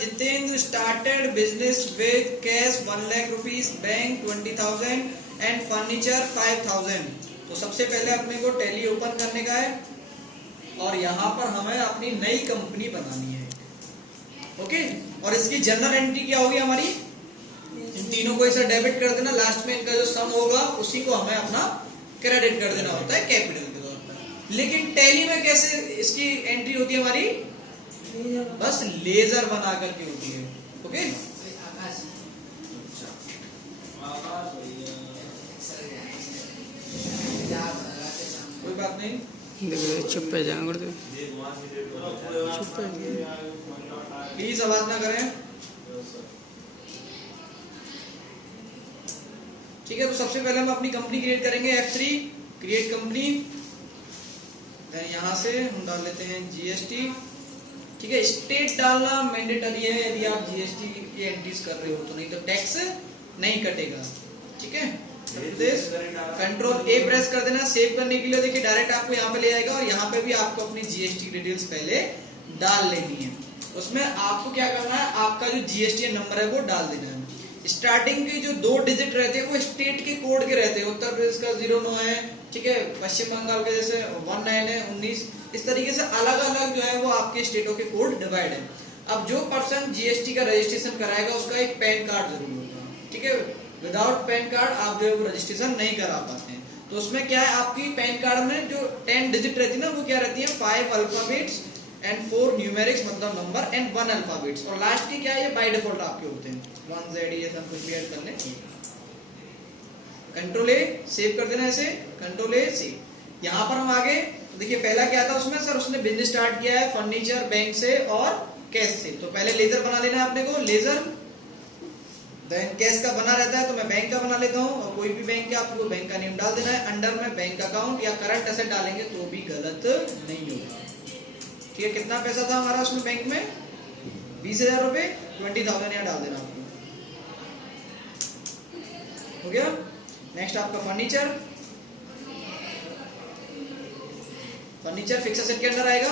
Jitendra started business with cash 1 lakh rupees, bank 20,000 and furniture 5,000। तो सबसे पहले अपने को टैली ओपन करने का है और यहाँ पर हमें अपनी नई कंपनी बनानी है। ओके, और इसकी जनरल एंट्री क्या होगी हमारी, इन तीनों को ऐसा डेबिट कर देना, लास्ट में इनका जो सम होगा उसी को हमें अपना क्रेडिट कर देना होता है कैपिटल के तौर पर। लेकिन टैली में कैसे इसकी एंट्री होती है हमारी, बस लेजर बना करके होती है। ओके, कोई बात नहीं, चुप है जाएंगे प्लीज आवाज ना करें। ठीक है, तो सबसे पहले हम अपनी कंपनी क्रिएट करेंगे, F3 क्रिएट कंपनी। देन यहां से हम डाल लेते हैं जीएसटी। ठीक है, स्टेट डालना मैंडेटरी है यदि आप जीएसटी की एंट्रीज कर रहे हो तो, नहीं तो टैक्स नहीं कटेगा। ठीक है, कंट्रोल ए प्रेस कर देना। सेव करने के लिए देखिए डायरेक्ट आपको यहाँ पे ले आएगा और यहाँ पे भी आपको अपनी जीएसटी डिटेल्स पहले डाल लेनी है। उसमें आपको क्या करना है, आपका जो जीएसटी नंबर है वो डाल देना है। स्टार्टिंग के जो 2 डिजिट रहते हैं वो स्टेट के कोड के रहते हैं। उत्तर प्रदेश का 09 है, ठीक है, पश्चिम बंगाल के जैसे 19 है, 19, इस तरीके से अलग अलग जो है वो आपके स्टेटों के कोड डिवाइड है। अब जो पर्सन जीएसटी का रजिस्ट्रेशन कराएगा उसका एक पैन कार्ड जरूर होगा। ठीक है, विदाउट पैन कार्ड आप जो है वो रजिस्ट्रेशन नहीं करा पाते हैं। तो उसमें क्या है, आपकी पैन कार्ड में जो 10 डिजिट रहती है ना वो क्या रहती है, 5 अल्फाबेट्स एंड 4 न्यूमेरिक्स मतलब नंबर एंड 1 अल्फाबेट्स, और लास्ट की क्या है, ये बाय डिफॉल्ट आपके होते हैं 1Z, ये सब कुछ भी ऐड कर लें। कंट्रोल ए सेव कर देना, ऐसे कंट्रोल ए सेव। यहाँ पर हम आगे देखिए पहला क्या था उसमें, सर उसने बिजनेस स्टार्ट किया है फर्नीचर बैंक से और कैश से। तो पहले लेजर बना लेना है अपने को, लेजर। देन कैश का बना रहता है तो मैं बैंक का बना लेता हूँ, और कोई भी बैंक का आपको बैंक का नेम डाल देना है। अंडर में बैंक अकाउंट या करंट एसेट डालेंगे तो भी गलत नहीं होगा। ठीक है, कितना पैसा था हमारा उसमें बैंक में, 20,000 रुपए, 20,000 यहाँ डाल देना आपको। हो गया। नेक्स्ट आपका फर्नीचर, फर्नीचर फिक्स एसेट के अंदर आएगा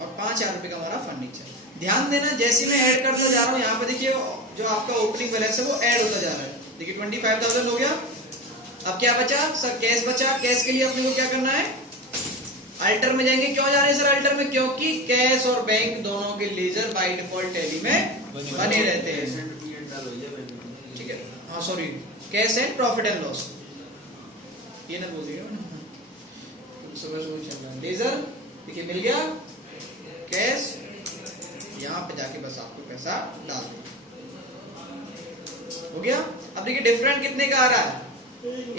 और 5,000 रुपए का हमारा फर्नीचर। ध्यान देना जैसे मैं ऐड करता जा रहा हूँ, यहाँ पे देखिए जो आपका ओपनिंग बैलेंस है वो ऐड होता जा रहा है। देखिए 25,000 हो गया। अब क्या बचा सर, कैश बचा। कैश के लिए अपने को क्या करना है, अल्टर में जाएंगे। क्यों जा रहे हैं सर अल्टर में, क्योंकि कैश और बैंक दोनों के लेजर बाय डिफॉल्ट टैली में बने रहते हैं। ठीक है, हाँ sorry, cash and profit and loss, ये ना बोल दिया सुबह। लेजर देखिए मिल गया, कैश यहाँ पे जाके बस आपको पैसा डाल दो, हो गया। अब देखिए डिफरेंट कितने का आ रहा है,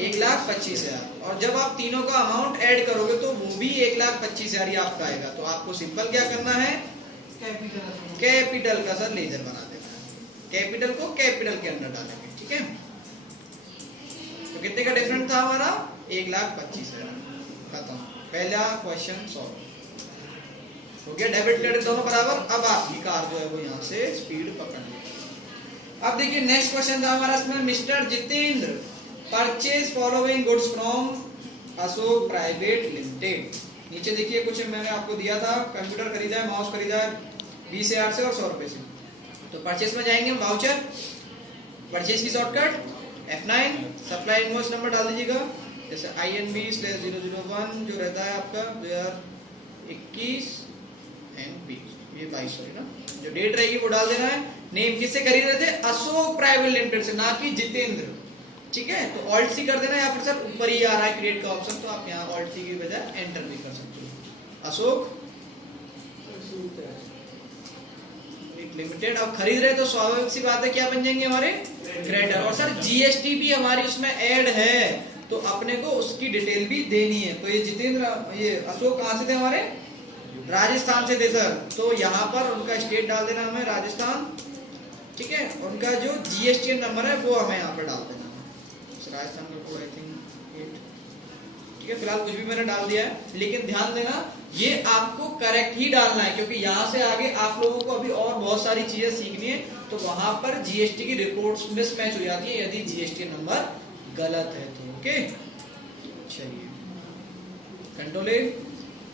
1,25,000, और जब आप तीनों का अमाउंट ऐड करोगे तो वो भी 1,25,000 ही आपका आएगा। तो आपको सिंपल क्या करना है, कैपिटल का सर लेजर बना देना है, कैपिटल को कैपिटल के अंदर डालेंगे। ठीक है, तो कितने का डिफरेंट था हमारा, 1,25,000। खत्म, पहला क्वेश्चन सॉल्व हो गया। डेबिट क्रेडिट दोनों बराबर। अब आपकी कार जो है वो यहाँ से स्पीड पकड़ ली। अब देखिए नेक्स्ट क्वेश्चन था हमारा इसमें, mister Jitendra purchase following goods from Ashok private limited. नीचे देखिए कुछ मैंने आपको दिया था, कंप्यूटर खरीदा है, माउस खरीदा है 20,000 से और 100 रुपए से। तो परचेज में जाएंगे, वाउचर, परचेज की shortcut F9, supply invoice number डाल दीजिएगा, जैसे INB/001 जो रहता है आपका 2021 NB, ये 22 सॉरी ना, जो डेट रहेगी वो डाल देना है। नेम किससे खरीद रहे थे, अशोक प्राइवेट लिमिटेड से, ना कि जितेंद्र। ठीक है, तो ऑल्ट सी कर देना, या फिर सर ऊपर ही आ रहा है क्रिएट का ऑप्शन, तो आप यहाँ ऑल्ट सी की बजाय एंटर भी कर सकते हो। अशोक लिमिटेड। अब खरीद रहे तो स्वाभाविक सी बात है क्या बन जाएंगे हमारे, क्रेडिटर। और सर जीएसटी भी हमारी उसमें ऐड है तो अपने को उसकी डिटेल भी देनी है। तो ये जितेंद्र, ये अशोक कहाँ से थे हमारे, राजस्थान से थे सर। तो यहाँ पर उनका स्टेट डाल देना हमें राजस्थान। ठीक है, उनका जो जीएसटी नंबर है वो हमें यहाँ पर डाल देना है, राजस्थान का आई थिंक 8। ठीक है, फिलहाल कुछ भी मैंने डाल दिया है, लेकिन ध्यान देना ये आपको करेक्ट ही डालना है, क्योंकि यहाँ से आगे आप लोगों को अभी और बहुत सारी चीजें सीखनी है। तो वहां पर जीएसटी की रिपोर्ट्स मिसमैच हो जाती है यदि जीएसटी नंबर गलत है तो। ओके, चलिए control A,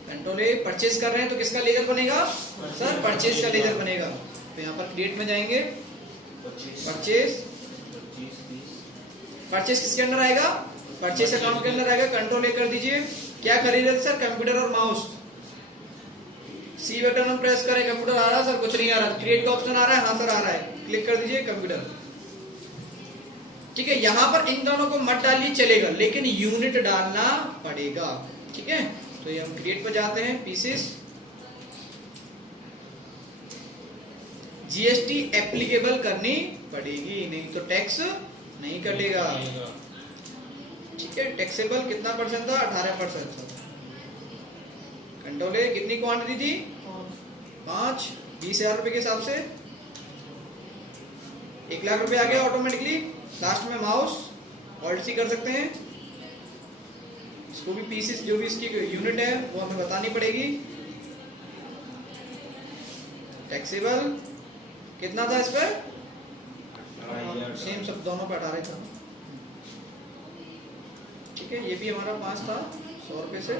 control A. Purchase कर रहे हैं तो किसका लेजर बनेगा सर, परचेज का लेजर बनेगा। तो यहाँ पर क्रिएट में जाएंगे, परचेज, परचेज किसके अंडर आएगा, परचेज अकाउंट के अंदर आएगा। कंट्रोल ए कर दीजिए। क्या खरीदे सर, कंप्यूटर और माउस। सी बटन हम प्रेस करें, कंप्यूटर आ रहा है सर, कुछ नहीं आ रहा। क्रिएट का ऑप्शन आ रहा है, हाँ सर आ रहा है, क्लिक कर दीजिए कंप्यूटर। ठीक है, यहां पर इन दोनों को मत डालिए चलेगा, लेकिन यूनिट डालना पड़ेगा। ठीक है, तो ये हम क्रिएट पर जाते हैं, पीसेस, जीएसटी एप्लीकेबल करनी पड़ेगी, नहीं तो टैक्स नहीं कटेगा। ठीक है, टैक्सेबल कितना परसेंट था, 18%। कंट्रोल ए, कितनी क्वांटिटी थी, 5, 20,000 रुपए के हिसाब से 1 लाख रुपए आ गया ऑटोमेटिकली। लास्ट में माउस ऑल्ट सी कर सकते हैं, इसको भी पीसेस जो भी इसकी यूनिट है वो हमें बतानी पड़ेगी। टैक्सेबल कितना था इस पर, सेम सब दोनों पे 18 था। ठीक है, ये भी हमारा 5 था, 100 रुपए से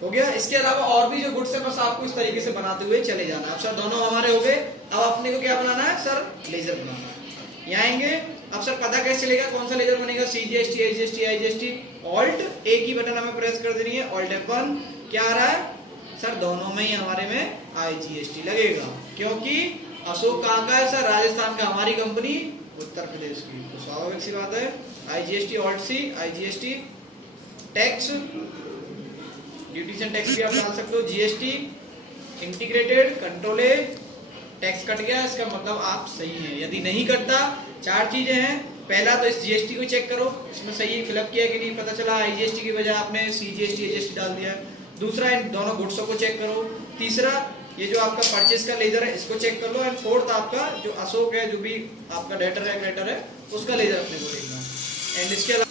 हो गया। इसके अलावा और भी जो गुड्स है बस आपको इस तरीके से बनाते हुए चले जाना। अब सर दोनों हमारे हो गए, अब अपने को क्या बनाना है सर, लेजर बनाना है। यहाँ आएंगे, अब सर पता कैसे चलेगा कौन सा लेजर बनेगा, सीजीएसटी, एजीएसटी, आईजीएसटी। ऑल्ट ए की बटन हमें प्रेस कर देनी है, ऑल्ट F1। क्या आ रहा है सर, दोनों में ही हमारे में आईजीएसटी लगेगा, क्योंकि अशोक कहाँ का है सर, राजस्थान का, हमारी कंपनी उत्तर प्रदेश की, तो स्वाभाविक सी बात है IGST, alt C, IGST. Tax, duties and tax भी आप डाल सकते हो, GST integrated, control A. Tax cut गया, इसका मतलब आप सही हैं। यदि नहीं कटता, 4 चीजें हैं। पहला तो इस जीएसटी को चेक करो, इसमें सही फिलअप किया कि नहीं, पता चला आईजीएसटी की बजाय आपने सीजीएसटी, एजीएसटी डाल दिया। दूसरा, इन दोनों गुड्सों को चेक करो। तीसरा, ये जो आपका परचेज का लेजर है इसको चेक कर लो। एंड फोर्थ, आपका जो अशोक है, जो भी आपका डेटर है, क्रेडिटर है, उसका लेजर अपने को देखना है। एंड इसके अलावा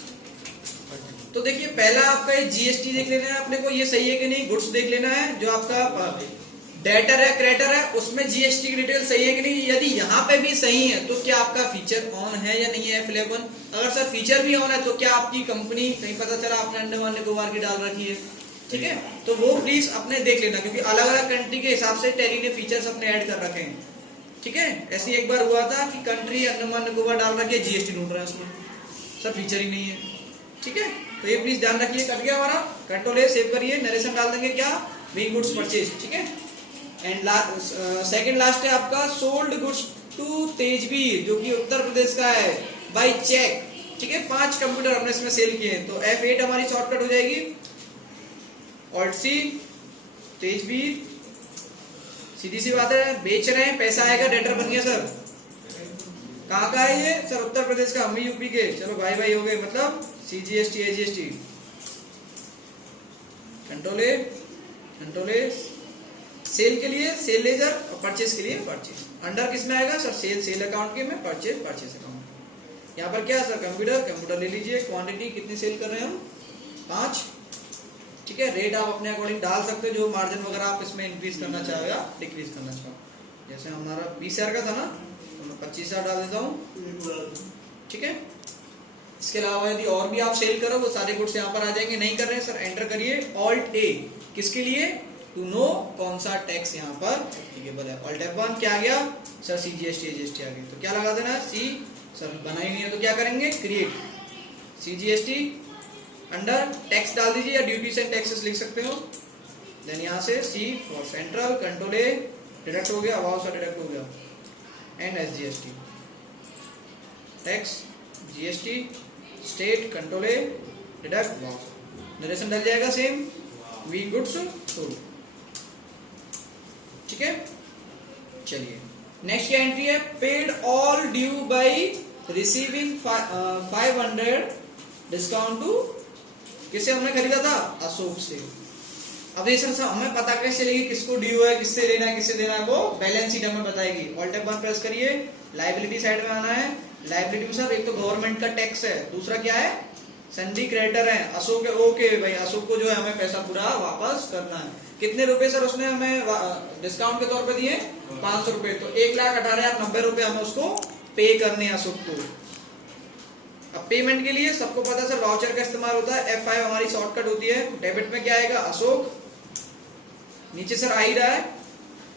तो देखिए, पहला आपका ये जीएसटी देख लेना है अपने को, ये सही है कि नहीं। गुड्स देख लेना है, जो आपका डेटर है, क्रेडिटर है, उसमें जीएसटी की डिटेल सही है कि नहीं। यदि यहाँ पे भी सही है तो क्या आपका फीचर ऑन है या नहीं है अवेलेबल। अगर सर फीचर भी ऑन है तो क्या आपकी कंपनी, कहीं पता चला आपने अंडमान निकोबार की डाल रखी है। ठीक है, तो वो प्लीज अपने देख लेना, क्योंकि अलग अलग कंट्री के हिसाब से टैली ने फीचर्स अपने ऐड कर रखे हैं। ठीक है, ऐसे एक बार हुआ था कि कंट्री अंडमान निकोबार डाल रखी है, जीएसटी ढूंढ रहे हैं उसमें, सर फीचर ही नहीं है। ठीक है, तो ये प्लीज ध्यान रखिए। कट गया हमारा, कंट्रोल ए, सेव करिए, नरेशन डाल देंगे क्या, बीइंग गुड्स परचेज। ठीक है, एंड सेकंड लास्ट है आपका सोल्ड गुड्स टू तेजवीर, जो कि उत्तर प्रदेश का है, बाय चेक। ठीक है, 5 कंप्यूटर हमने इसमें सेल किए हैं, तो F8 हमारी शॉर्टकट हो जाएगी, ऑल्ट सी, तेजवीर। सीधी सी बात है, बेच रहे हैं, पैसा आएगा, डेटर बन गया सर। कहाँ का है ये सर, उत्तर प्रदेश का, हम भी यूपी के, चलो भाई भाई हो गए, मतलब CGST, SGST. Control A, control A. Sale के लिए सेल लेजर और परचेज के लिए परचेज। अंडर किस में आएगा सर, सेल, सेल अकाउंट के में, परचेज, परचेज अकाउंट। यहाँ पर क्या सर, कंप्यूटर, कंप्यूटर ले लीजिए। क्वांटिटी कितनी सेल कर रहे हैं हम, 5। ठीक है, रेट आप अपने अकॉर्डिंग डाल सकते हो, जो मार्जिन वगैरह आप इसमें इंक्रीज करना चाहो या डिक्रीज करना चाहो। जैसे हमारा 20,000 का था ना, तो मैं 25,000 डाल देता हूँ। ठीक है, इसके अलावा यदि और भी आप सेल करो, वो सारे गुड्स यहाँ पर आ जाएंगे। नहीं कर रहे हैं सर, एंटर करिए ऑल्ट ए, किसके लिए, टू नो कौन सा टैक्स यहाँ पर एप्लीकेबल है। ऑल्ट F1 क्या आ गया सर, सीजीएसटी, एजीएसटी आ गई, तो क्या लगा देना, सी। सर बना ही नहीं है तो क्या करेंगे, क्रिएट, सीजीएसटी, अंडर टैक्स डाल दीजिए, या ड्यूटीज एंड टैक्सेस लिख सकते हो। देन यहाँ से C for central, control A, deduct हो गया, अबाउट सा डिडक्ट हो गया, and SGST, tax, GST, state, control A, deduct, narration डल जाएगा सेम, वी गुड्स सोल्ड। ठीक है, चलिए नेक्स्ट क्या एंट्री है, paid all due by receiving 500 discount to, किससे हमने खरीदा था, अशोक से। अब ये सर हमें पता कैसे चलेगी किसको ड्यू है, किससे लेना है, किससे देना है, वो बैलेंस शीट हमें बताएगी। ऑल्ट F1 प्रेस करिए, लायबिलिटी साइड में आना है। लायबिलिटी में सर एक तो गवर्नमेंट का टैक्स है, दूसरा क्या है, सन्डी क्रेडिटर है, अशोक है। ओके भाई, अशोक को जो है हमें पैसा पूरा वापस करना है। कितने रुपए सर उसने हमें डिस्काउंट के तौर पे दिए, 500 रुपए, तो 1,18,90 रुपए हमें उसको पे करने हैं अशोक को। अब पेमेंट के लिए सबको पता है सर वाउचर का इस्तेमाल होता है, F5 हमारी शॉर्टकट होती है। डेबिट में क्या आएगा, अशोक, नीचे सर आ ही रहा है।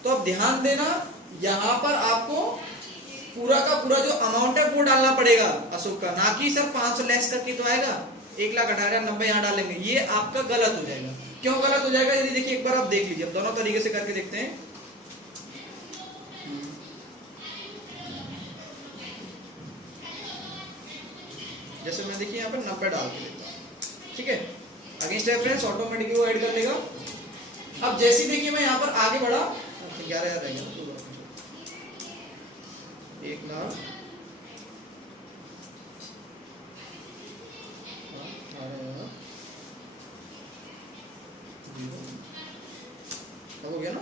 तो अब ध्यान देना, यहाँ पर आपको पूरा का पूरा जो अमाउंट है वो डालना पड़ेगा अशोक का, ना कि सर 500 लेस करके तो आएगा 1,18,90 यहाँ डालेंगे, ये आपका गलत हो जाएगा। क्यों गलत हो जाएगा, यदि देखिए एक बार आप देख लीजिए, अब दोनों तरीके से करके देखते हैं। जैसे मैं देखिए यहाँ पर 90 डाल के लेता हूँ, ठीक है, अगेंस्ट रेफरेंस ऑटोमेटिकली वो ऐड कर लेगा। अब जैसे देखिए मैं यहाँ पर आगे बढ़ा, 11,000 रहेगा, 1 लाख, हो गया ना।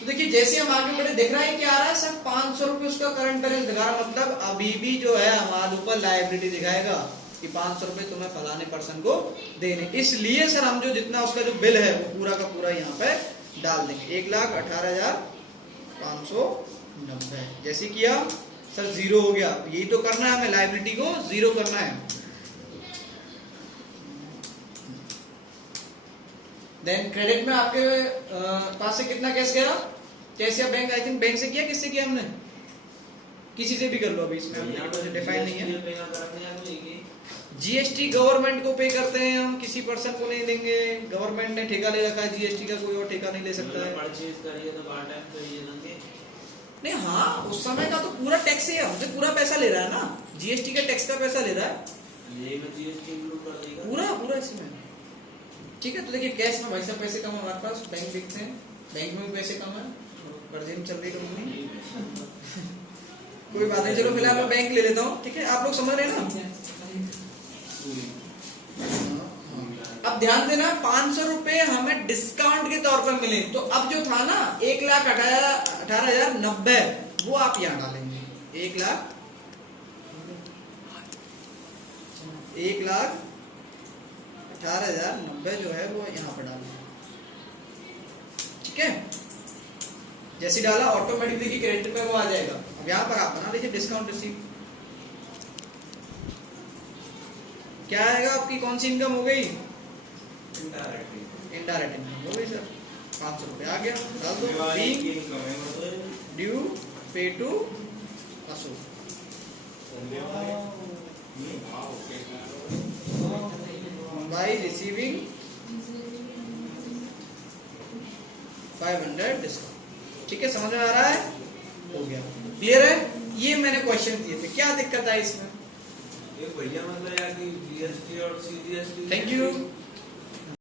तो देखिए जैसे हम आगे बढ़े, दिख रहा है क्या आ रहा है सर, 500 रुपए उसका करंट बैलेंस दिखा रहा, मतलब अभी भी जो है हमारे ऊपर लायबिलिटी दिखाएगा कि 500 रुपए तुम्हें फलाने पर्सन को देने। इसलिए सर हम जो जितना उसका जो बिल है वो पूरा का पूरा यहाँ पे डाल देंगे, 1,18,590। जैसे किया सर जीरो हो गया, यही तो करना है हमें, लायबिलिटी को जीरो करना है। देन क्रेडिट में आपके पास से कितना कैश गया, कैश या बैंक, आई थिंक बैंक से किया, किससे किया हमने, किसी से भी कर लो, अभी इसमें डिफाइन नहीं है। जीएसटी गवर्नमेंट को पे करते हैं हम, किसी पर्सन को नहीं देंगे, गवर्नमेंट ने ठेका ले रखा है जीएसटी का, कोई और ठेका नहीं ले सकता है। नहीं हाँ, उस समय का तो पूरा टैक्स है, हमसे पूरा पैसा ले रहा है ना, जीएसटी का टैक्स का पैसा ले रहा है पूरा पूरा इसमें, ठीक है। तो देखिए कैश में भाई साहब पैसे कम है हमारे पास, बैंक देखते हैं, बैंक में भी पैसे कम है, कर्जे में चल रही कंपनी, कोई बात नहीं, चलो फिलहाल मैं बैंक ले लेता हूँ, ठीक है, आप लोग समझ रहे हैं ना। अब ध्यान देना, 500 रुपए हमें डिस्काउंट के तौर पर मिले, तो अब जो था ना 1,18,90 वो आप यहाँ डालेंगे, 1,18,90 जो है वो यहाँ पर डालेंगे, ठीक है। जैसे डाला ऑटोमेटिकली क्रेडिट में वो आ जाएगा। अब यहाँ पर आप बना लीजिए डिस्काउंट रिसीव, क्या आएगा आपकी, कौन सी इनकम हो गई, इनडायरेक्ट इनकम हो गई सर, 500 रुपए आ गया, डाल दो, due pay to Ashok, by receiving 500 discount, ठीक है, समझ में आ रहा है, हो गया, क्लियर है। ये मैंने क्वेश्चन दिए थे, क्या दिक्कत आई इसमें, भैया मतलब यार कि जीएसटी और सीजीएसटी, थैंक यू।